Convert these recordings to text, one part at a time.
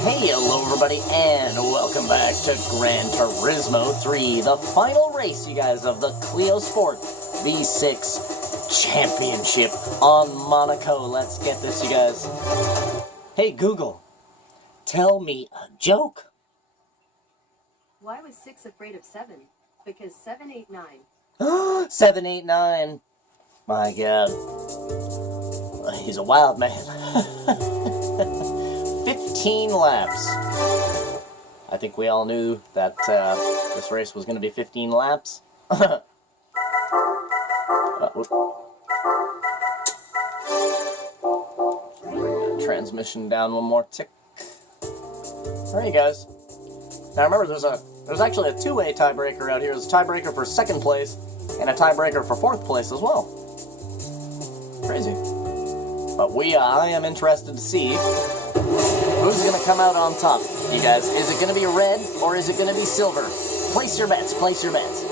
Hey, hello everybody, and welcome back to Gran Turismo 3, the final race, you guys, of the Clio Sport V6 Championship on Monaco. Let's get this, you guys. Hey, Google, tell me a joke. Why was 6 afraid of 7? Because 7, 8, 9. 7, 8, 9. My God. He's a wild man. 15 laps. I think we all knew that this race was going to be 15 laps. Transmission down one more tick. Alright, you guys. Now remember, there's actually a two-way tiebreaker out here. There's a tiebreaker for second place and a tiebreaker for fourth place as well. Crazy. But I am interested to see who's going to come out on top, you guys. Is it going to be red or is it going to be silver? Place your bets, place your bets.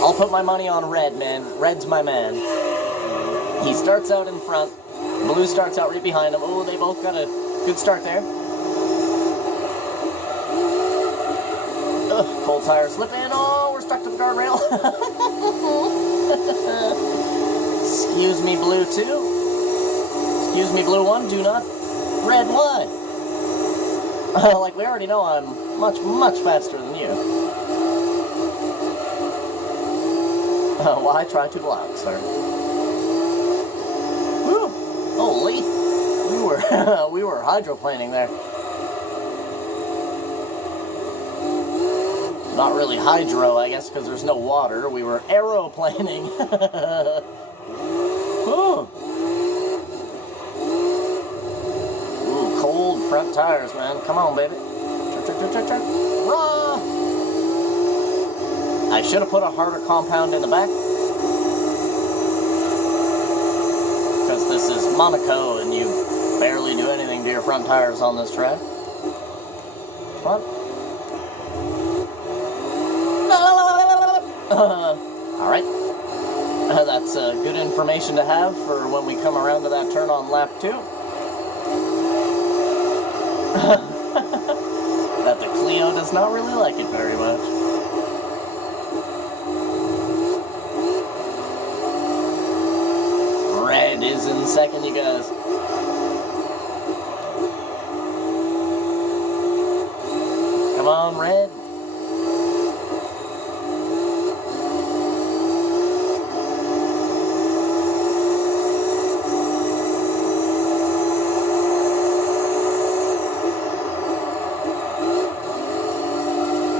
I'll put my money on red, man. Red's my man. He starts out in front. Blue starts out right behind him. Oh, they both got a good start there. Ugh, cold tire slipping. Oh, we're stuck to the guardrail. Excuse me, blue 2. Excuse me, blue 1. Do not. Red, why? Like we already know, I'm much, much faster than you. Why try to block, sir? Whew. Holy. We were hydroplaning there. Not really hydro, I guess, because there's no water. We were aeroplaning. Ooh. Ooh, cold front tires, man. Come on, baby. Check. Rah! I should have put a harder compound in the back. Because this is Monaco, and you barely do anything to your front tires on this track. What? Alright. That's good information to have for when we come around to that turn on lap 2. That the Clio does not really like it very much. Red is in second, you guys. Come on, red.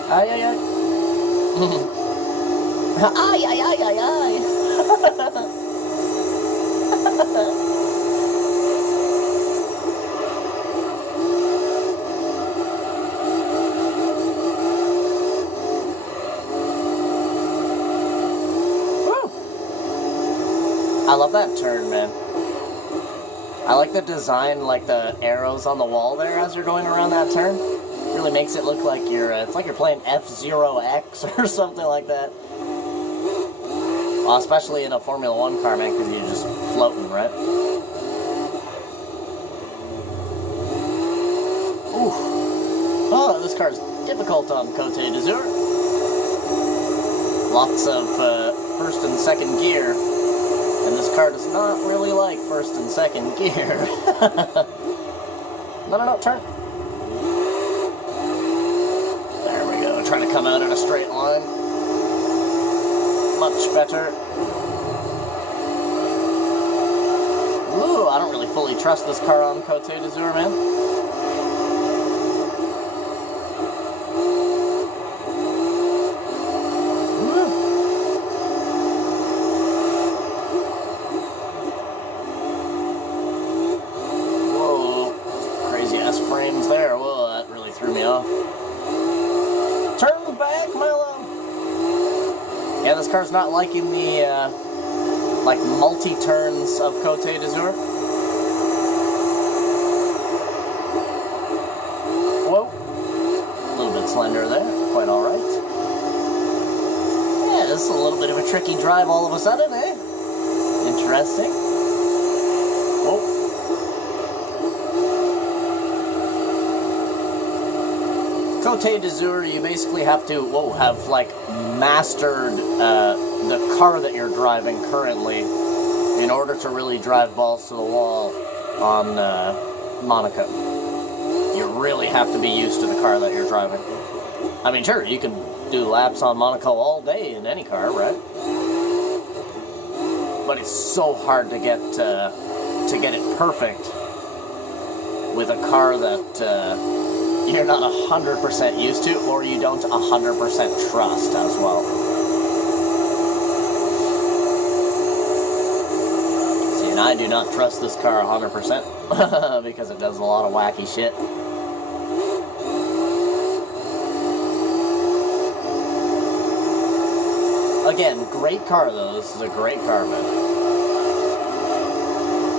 Ay, ay, ay. Ay, ay, ay, ay, ay. Woo. I love that turn, man. I like the design, like the arrows on the wall there as you're going around that turn. Really makes it look like it's like you're playing F-Zero-X or something like that. Well, especially in a Formula 1 car, man, because you're just floating, right? Ooh. Oh, this car's difficult on Côte d'Azur. Lots of first and second gear. And this car does not really like first and second gear. No, turn. Trying to come out in a straight line. Much better. Ooh, I don't really fully trust this car on Côte d'Azur, man. Whoa, crazy ass frames there. Whoa, that really threw me off. Turn back, my love. Yeah, this car's not liking the, like, multi-turns of Côte d'Azur. Whoa. A little bit slender there. Quite alright. Yeah, this is a little bit of a tricky drive all of a sudden, eh? Interesting. Oh. Côte d'Azur, you basically have to, have, like, mastered the car that you're driving currently in order to really drive balls to the wall on Monaco. You really have to be used to the car that you're driving. I mean, sure, you can do laps on Monaco all day in any car, right? But it's so hard to get it perfect with a car that you're not 100% used to, or you don't 100% trust as well. See, and I do not trust this car 100% because it does a lot of wacky shit. Again, great car though. This is a great car, man.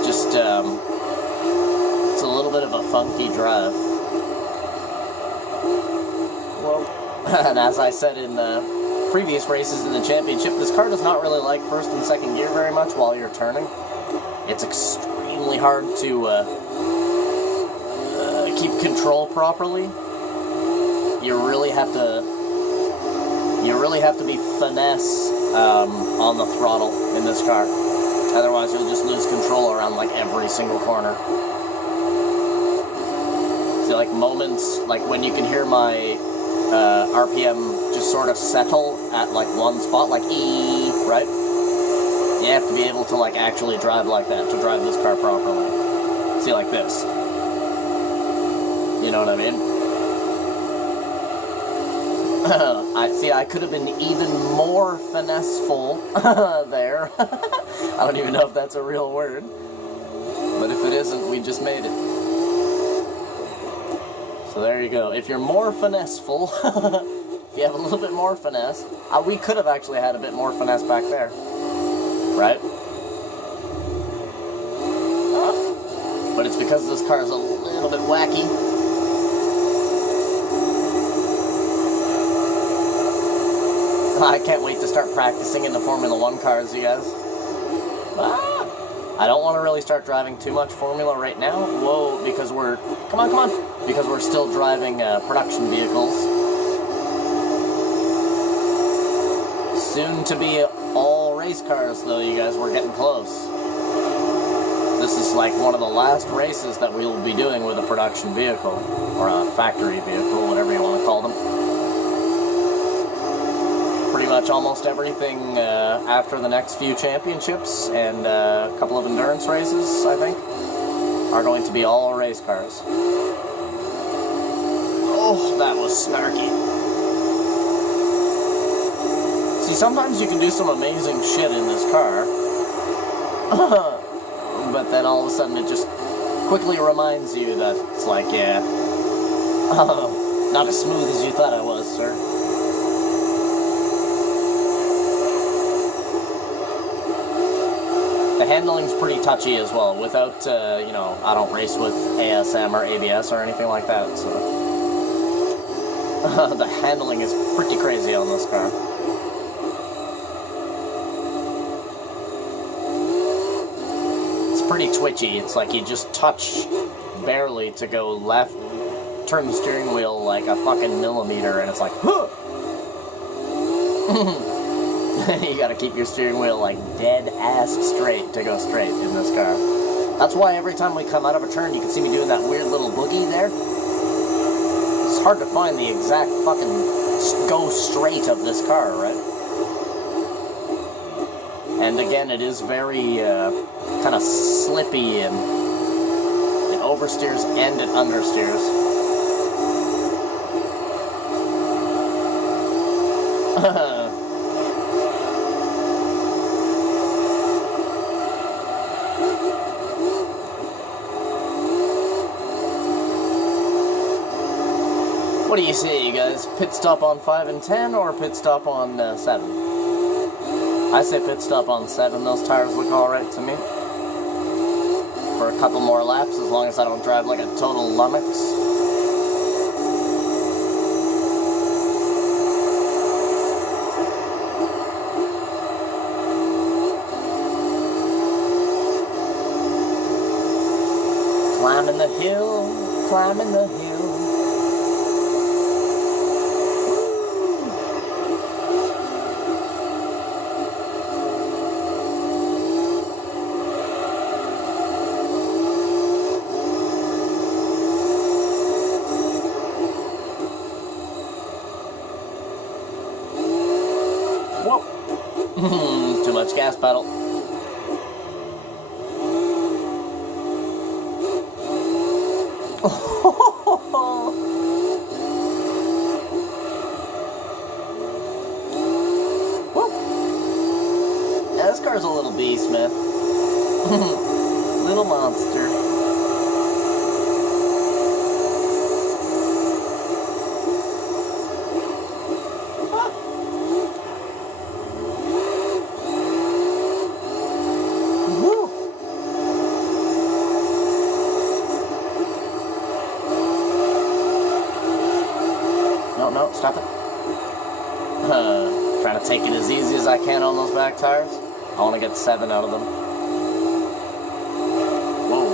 Just, it's a little bit of a funky drive. Well, and as I said in the previous races in the championship, this car does not really like first and second gear very much while you're turning. It's extremely hard to keep control properly. You really have to be finesse on the throttle in this car. Otherwise, you'll just lose control around like every single corner. See, like moments, like when you can hear my RPM just sort of settle at like one spot, like E, right? You have to be able to like actually drive like that to drive this car properly. See, like this. You know what I mean? I could have been even more finesseful there. I don't even know if that's a real word. But if it isn't, we just made it. So there you go. If you're more finesseful, if you have a little bit more finesse, we could have actually had a bit more finesse back there. Right? But it's because this car is a little bit wacky. I can't wait to start practicing in the Formula 1 cars, you guys. I don't want to really start driving too much Formula right now. Whoa, because we're... Come on. Because we're still driving production vehicles. Soon to be all race cars, though, you guys. We're getting close. This is like one of the last races that we will be doing with a production vehicle. Or a factory vehicle, whatever you want to call them. Pretty much almost everything after the next few championships and a couple of endurance races, I think, are going to be all race cars. Oh, that was snarky. See, sometimes you can do some amazing shit in this car, but then all of a sudden it just quickly reminds you that it's like, yeah, not as smooth as you thought I was, sir. The handling's pretty touchy as well. Without, you know, I don't race with ASM or ABS or anything like that, so... the handling is pretty crazy on this car. It's pretty twitchy. It's like you just touch barely to go left, turn the steering wheel like a fucking millimeter, and it's like, huh! You gotta keep your steering wheel like dead ass straight to go straight in this car. That's why every time we come out of a turn, you can see me doing that weird little boogie there. It's hard to find the exact fucking go straight of this car, right? And again, it is very kind of slippy, and it oversteers and it understeers. What do you say, you guys? Pit stop on 5 and 10 or pit stop on 7? I say pit stop on 7. Those tires look alright to me. For a couple more laps, as long as I don't drive like a total lummox. Climbing the hill, climbing the hill. Too much gas pedal. Yeah, this car's a little beast, man. Little monster. No, stop it. Trying to take it as easy as I can on those back tires. I want to get 7 out of them. Whoa.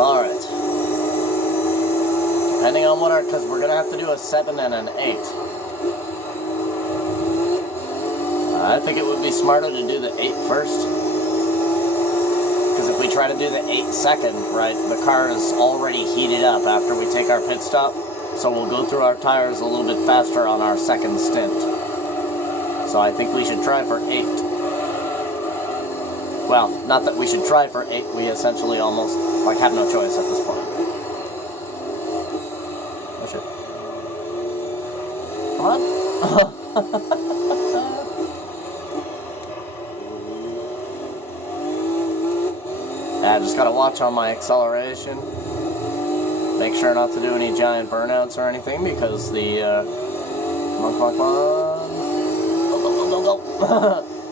All right. Depending on what because we're going to have to do a 7 and an 8. I think it would be smarter to do the 8 first. Because if we try to do the 8 second, right, the car is already heated up after we take our pit stop. So we'll go through our tires a little bit faster on our second stint. So I think we should try for 8. Well, not that we should try for 8. We essentially almost, like, have no choice at this point. Come on. I just gotta watch on my acceleration. Make sure not to do any giant burnouts or anything because the, come on. Go.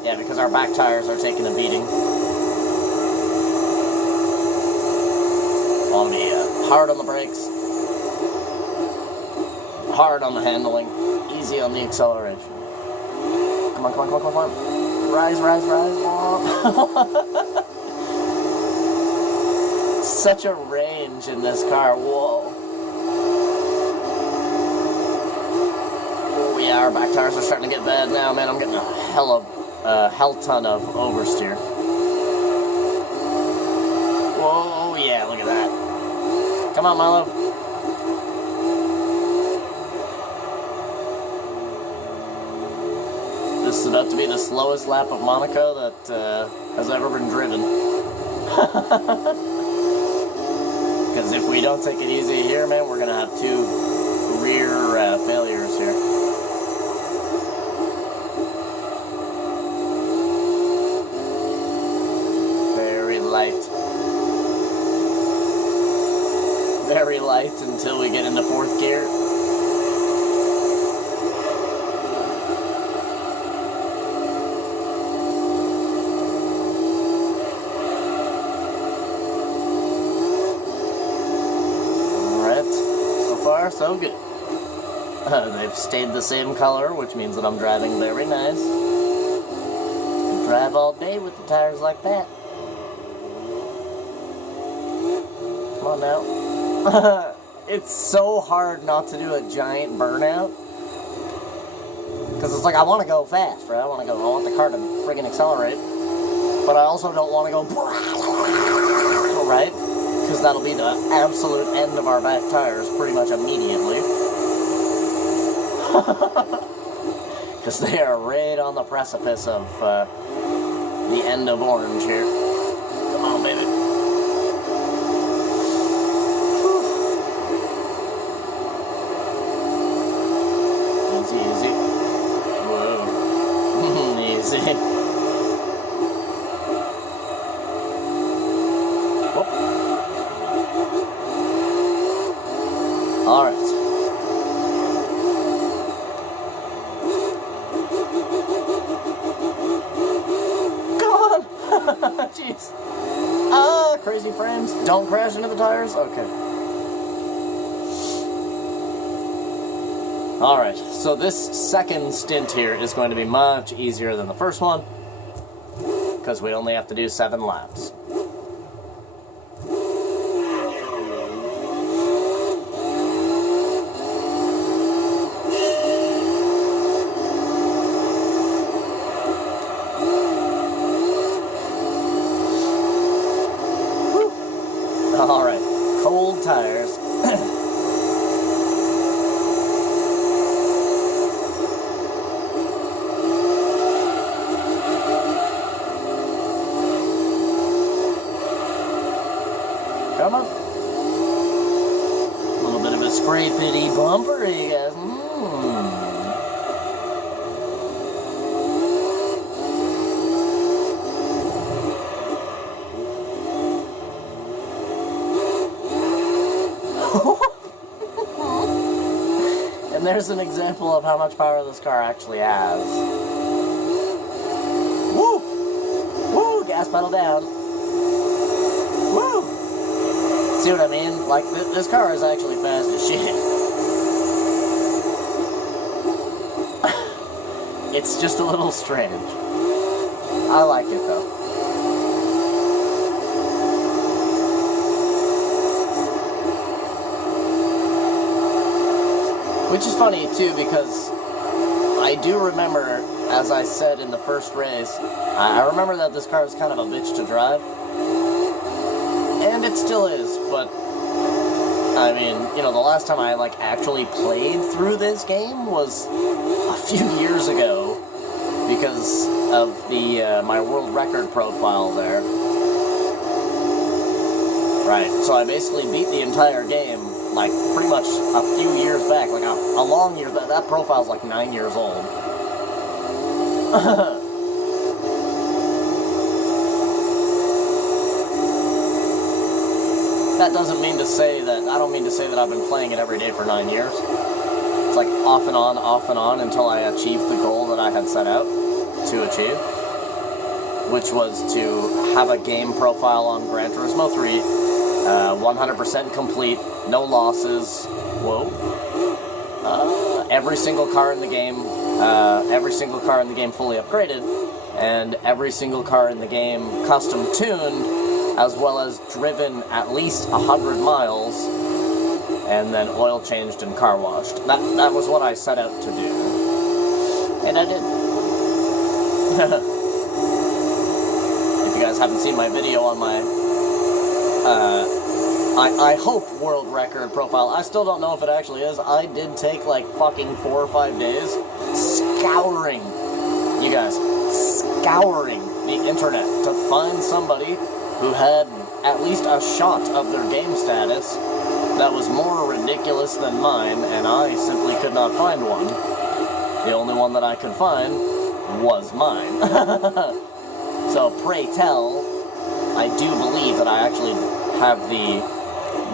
Yeah, because our back tires are taking a beating. I want to be hard on the brakes. Hard on the handling. Easy on the acceleration. Come on. Rise. Such a range in this car. Whoa. Oh yeah, our back tires are starting to get bad now, man. I'm getting a hell ton of oversteer. Whoa, yeah, look at that. Come on, my love. This is about to be the slowest lap of Monaco that has ever been driven. Because if we don't take it easy here, man, we're going to have 2 rear failures here. Very light. Very light until we get into 4th gear. So good. They've stayed the same color, which means that I'm driving very nice. You can drive all day with the tires like that. Come on now. It's so hard not to do a giant burnout. Because it's like, I want to go fast, right? I want the car to friggin' accelerate. But I also don't want to go, right? Because that'll be the absolute end of our back tires pretty much immediately. Because they are right on the precipice of the end of orange here. Come on, baby. Easy. Whoa. Easy. Alright. Come on! Jeez. Crazy frames. Don't crash into the tires? Okay. Alright, so this second stint here is going to be much easier than the first one. Because we only have to do 7 laps. cold tires. Come on. A little bit of a scrapity bumper, you guys. And there's an example of how much power this car actually has. Woo! Woo! Gas pedal down. Woo! See what I mean? Like, this car is actually fast as shit. It's just a little strange. I like it, though. Which is funny, too, because I do remember, as I said in the first race, I remember that this car is kind of a bitch to drive. And it still is, but, I mean, you know, the last time I, like, actually played through this game was a few years ago because of the, my world record profile there. Right, so I basically beat the entire game, like, pretty much a few years back, like, a long years back. That profile's, like, 9 years old. That doesn't mean to say that, I don't mean to say that I've been playing it every day for 9 years. It's like off and on until I achieved the goal that I had set out to achieve, which was to have a game profile on Gran Turismo 3, 100% complete, no losses, whoa, every single car in the game fully upgraded, and every single car in the game custom tuned, as well as driven at least 100 miles, and then oil changed and car washed. That was what I set out to do. And I did. If you guys haven't seen my video on my, I hope world record profile, I still don't know if it actually is. I did take like fucking 4 or 5 days scouring, you guys, scouring the internet to find somebody who had at least a shot of their game status that was more ridiculous than mine, and I simply could not find one. The only one that I could find was mine. So pray tell, I do believe that I actually have the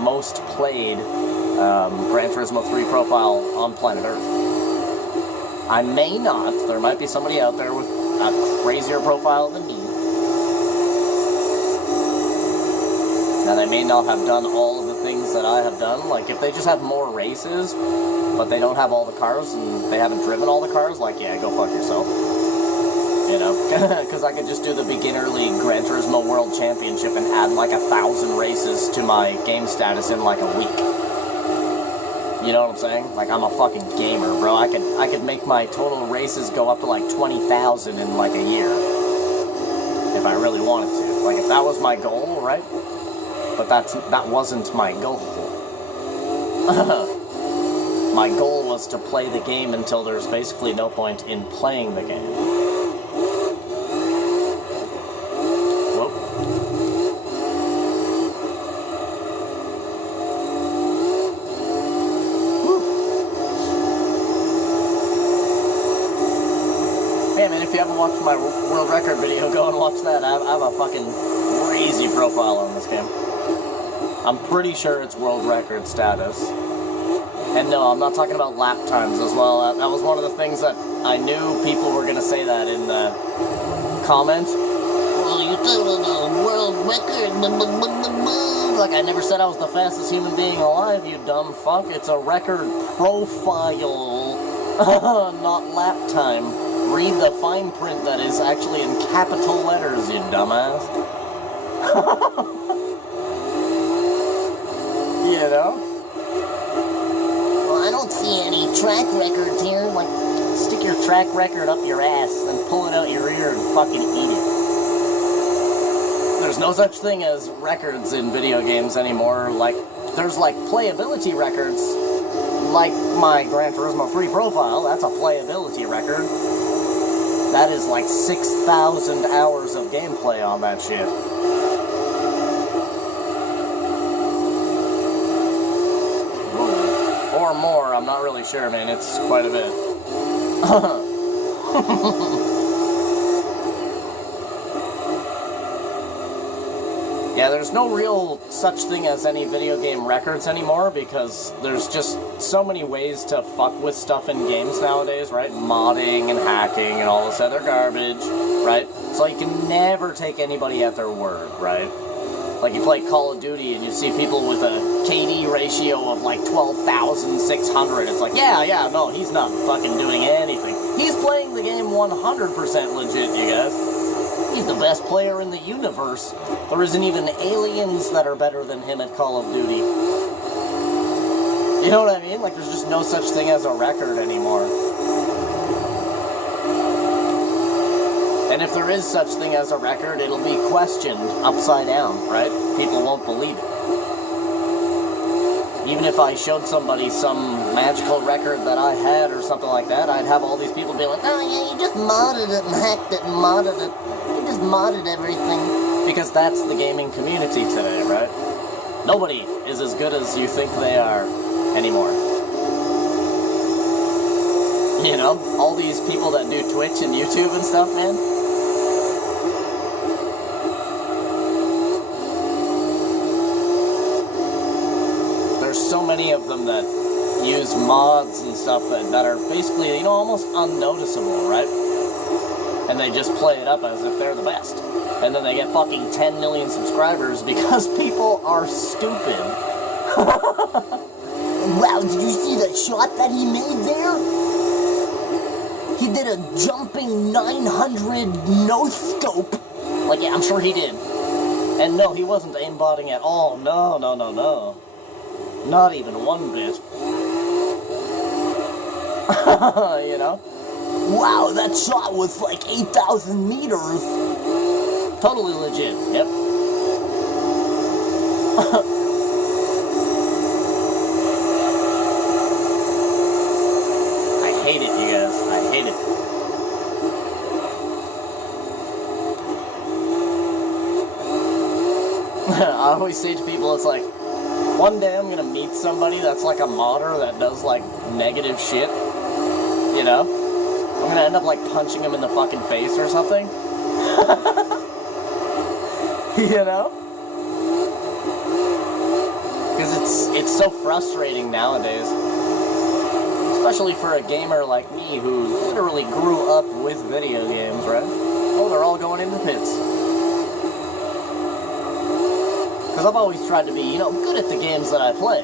most played Gran Turismo 3 profile on planet Earth. I may not. There might be somebody out there with a crazier profile than me. Now, they may not have done all of the things that I have done. Like, if they just have more races, but they don't have all the cars, and they haven't driven all the cars, like, yeah, go fuck yourself. You know? Because I could just do the Beginner League Gran Turismo World Championship and add, like, 1,000 races to my game status in, like, a week. You know what I'm saying? Like, I'm a fucking gamer, bro. I could make my total races go up to, like, 20,000 in, like, a year. If I really wanted to. Like, if that was my goal, right? But that wasn't my goal. My goal was to play the game until there's basically no point in playing the game. Whoa. Woo. Hey man, if you haven't watched my world record video, go and watch that. I have a fucking crazy profile on this game. I'm pretty sure it's world record status. And no, I'm not talking about lap times as well. That was one of the things that I knew people were going to say that in the comments. Well, you said a world record. Like, I never said I was the fastest human being alive, you dumb fuck. It's a record profile, not lap time. Read the fine print that is actually in capital letters, you dumbass. You know? Well, I don't see any track records here. Like, stick your track record up your ass and pull it out your ear and fucking eat it. There's no such thing as records in video games anymore. Like, there's like playability records, like my Gran Turismo 3 profile. That's a playability record. That is like 6,000 hours of gameplay on that shit. Or more, I'm not really sure, man. It's quite a bit. Yeah, there's no real such thing as any video game records anymore because there's just so many ways to fuck with stuff in games nowadays, right? Modding and hacking and all this other garbage, right? So you can never take anybody at their word, right? Like you play Call of Duty and you see people with a KD ratio of like 12,600. It's like, yeah, no, he's not fucking doing anything. He's playing the game 100% legit, you guys. He's the best player in the universe. There isn't even aliens that are better than him at Call of Duty. You know what I mean? Like, there's just no such thing as a record anymore. And if there is such thing as a record, it'll be questioned upside down, right? People won't believe it. Even if I showed somebody some magical record that I had or something like that, I'd have all these people be like, oh yeah, you just modded it and hacked it and modded it. You just modded everything. Because that's the gaming community today, right? Nobody is as good as you think they are anymore. You know, all these people that do Twitch and YouTube and stuff, man. There's so many of them that use mods and stuff that are basically, you know, almost unnoticeable, right? And they just play it up as if they're the best. And then they get fucking 10 million subscribers because people are stupid. Wow, did you see the shot that he made there? He did a jumping 900 no-scope. Like, yeah, I'm sure he did. And no, he wasn't aimbotting at all. No. Not even one bit. You know? Wow, that shot was like 8,000 meters. Totally legit, yep. I hate it, you guys. I hate it. I always say to people, it's like, one day I'm gonna meet somebody that's like a modder that does like negative shit, you know? I'm gonna end up like punching him in the fucking face or something. You know? Because it's so frustrating nowadays. Especially for a gamer like me who literally grew up with video games, right? Oh, they're all going in the pits. Because I've always tried to be, you know, good at the games that I play,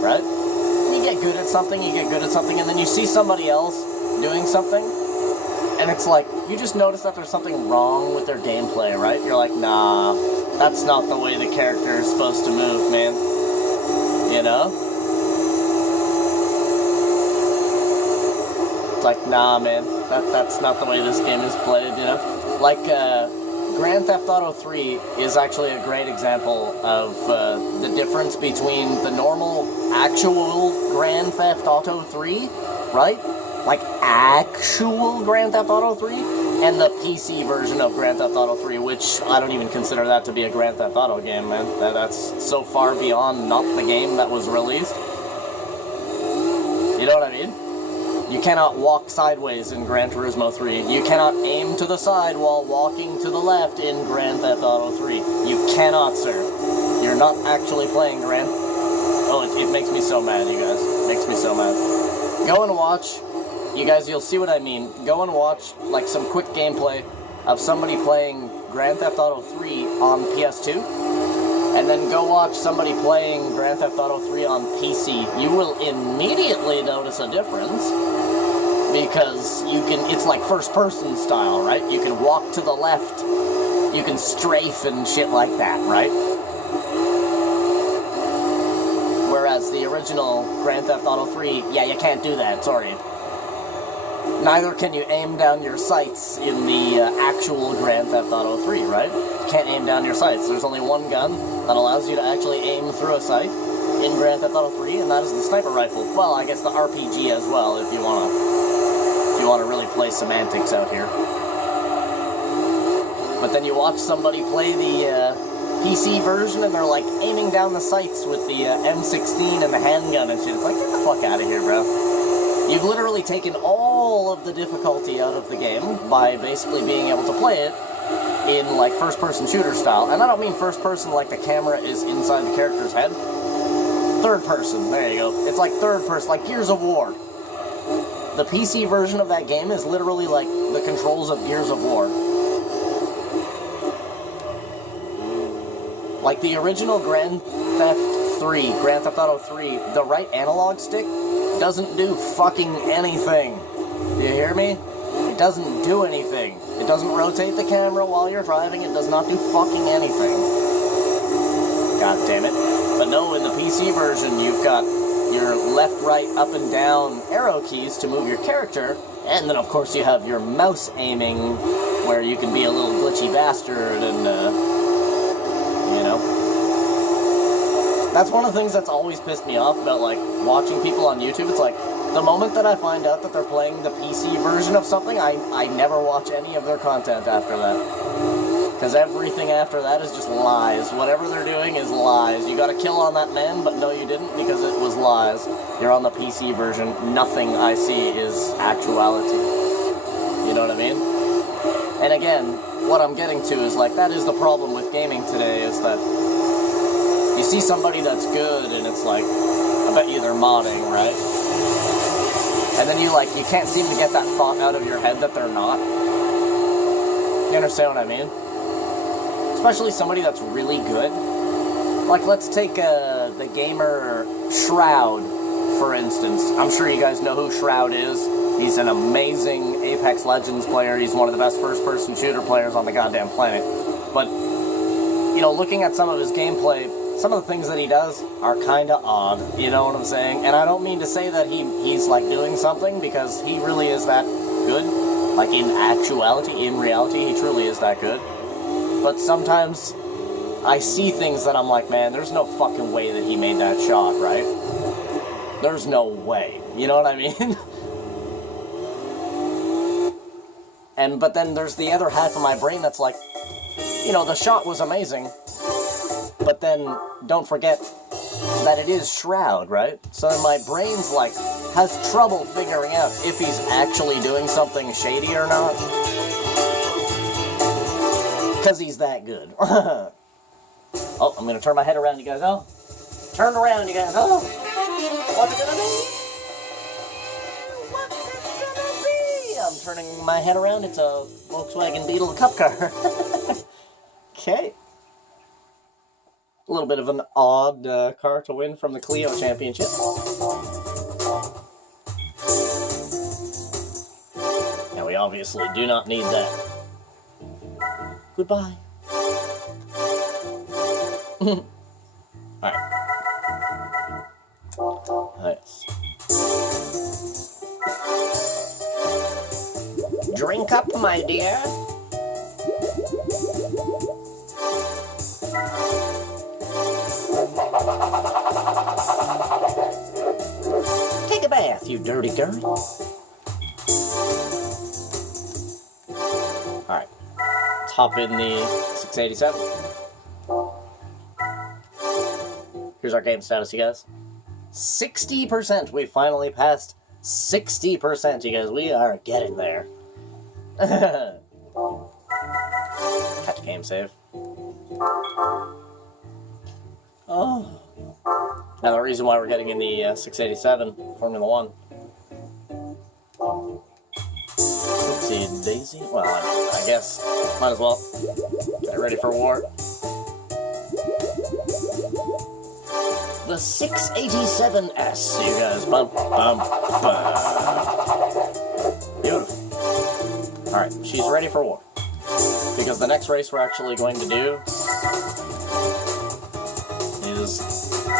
right? You get good at something, and then you see somebody else doing something, and it's like, you just notice that there's something wrong with their gameplay, right? You're like, nah, that's not the way the character is supposed to move, man. You know? It's like, nah, man, that's not the way this game is played, you know? Like, Grand Theft Auto 3 is actually a great example of the difference between the normal, actual Grand Theft Auto 3, right? Like, actual Grand Theft Auto 3, and the PC version of Grand Theft Auto 3, which I don't even consider that to be a Grand Theft Auto game, man. That's so far beyond not the game that was released. You know what I mean? You cannot walk sideways in Gran Turismo 3. You cannot aim to the side while walking to the left in Grand Theft Auto 3. You cannot, sir. You're not actually playing Gran. Oh, it makes me so mad, you guys. It makes me so mad. Go and watch. You guys, you'll see what I mean. Go and watch, like, some quick gameplay of somebody playing Grand Theft Auto 3 on PS2. And then go watch somebody playing Grand Theft Auto 3 on PC. You will immediately notice a difference. Because you can, it's like first person style, right? You can walk to the left, you can strafe and shit like that, right? Whereas the original Grand Theft Auto 3, yeah, you can't do that, sorry. neither can you aim down your sights in the actual Grand Theft Auto 3, right? You can't aim down your sights. There's only one gun that allows you to actually aim through a sight in Grand Theft Auto 3, and that is the sniper rifle. Well, I guess the RPG as well, if you wanna really play semantics out here. But then you watch somebody play the PC version, and they're like aiming down the sights with the M16 and the handgun and shit. It's like, get the fuck out of here, bro. You've literally taken all of the difficulty out of the game by basically being able to play it in like first-person shooter style. And I don't mean first-person like the camera is inside the character's head. Third-person, there you go. It's like third-person, like Gears of War. The PC version of that game is literally like the controls of Gears of War. Like the original Grand Theft Auto 3, the right analog stick doesn't do fucking anything. Do you hear me? It doesn't do anything. It doesn't rotate the camera while you're driving. It does not do fucking anything. God damn it. But no, in the PC version, you've got your left, right, up, and down arrow keys to move your character. And then, of course, you have your mouse aiming, where you can be a little glitchy bastard and, you know. That's one of the things that's always pissed me off about, like, watching people on YouTube. It's like, the moment that I find out that they're playing the PC version of something, I never watch any of their content after that. Because everything after that is just lies. Whatever they're doing is lies. You got a kill on that man, but no you didn't because it was lies. You're on the PC version. Nothing I see is actuality. You know what I mean? And again, what I'm getting to is, like, that is the problem with gaming today, is that you see somebody that's good, and it's like, I bet you they're modding, right? And then you can't seem to get that thought out of your head that they're not. You understand what I mean? Especially somebody that's really good. Like, let's take the gamer Shroud, for instance. I'm sure you guys know who Shroud is. He's an amazing Apex Legends player. He's one of the best first-person shooter players on the goddamn planet. But, you know, looking at some of his gameplay, some of the things that he does are kind of odd, you know what I'm saying? And I don't mean to say that he's like doing something, because he really is that good. Like, in actuality, in reality, he truly is that good. But sometimes I see things that I'm like, man, there's no fucking way that he made that shot, right? There's no way. You know what I mean? But then there's the other half of my brain that's like, you know, the shot was amazing, but then don't forget that it is Shroud, right? So then my brain's like, has trouble figuring out if he's actually doing something shady or not. Because he's that good. Oh, I'm gonna turn my head around, you guys. Oh, turn around, you guys. Oh, what's it gonna be? What's it gonna be? I'm turning my head around. It's a Volkswagen Beetle Cup car. Okay. A little bit of an odd car to win from the Clio Championship. Now, we obviously do not need that. Goodbye. Alright. Nice. Drink up, my dear. Take a bath, you dirty girl. Alright. Let's hop in the 687. Here's our game status, you guys. 60%. We finally passed 60%, you guys. We are getting there. Catch game save. Oh. Now the reason why we're getting in the 687 Formula 1. Oopsie daisy. Well, I guess might as well get ready for war. The 687S, you guys. Bum, bum, bum. Beautiful. Alright, she's ready for war. Because the next race we're actually going to do is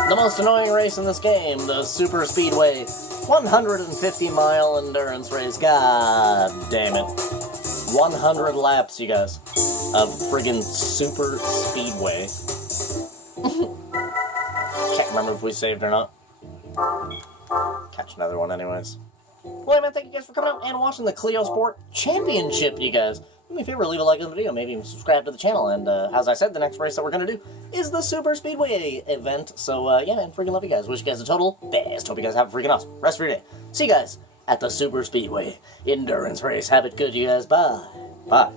the most annoying race in this game, the Super Speedway 150-mile endurance race. God damn it. 100 laps, you guys, of friggin' super speedway. Can't remember if we saved or not. Catch another one anyways. Well, man, thank you guys for coming out and watching the Clio Sport Championship, you guys. Do me a favor, leave a like on the video, maybe even subscribe to the channel, and as I said, the next race that we're going to do is the Super Speedway event, so yeah, man, freaking love you guys. Wish you guys a total best. Hope you guys have a freaking awesome rest of your day. See you guys at the Super Speedway Endurance Race. Have it good, you guys. Bye. Bye.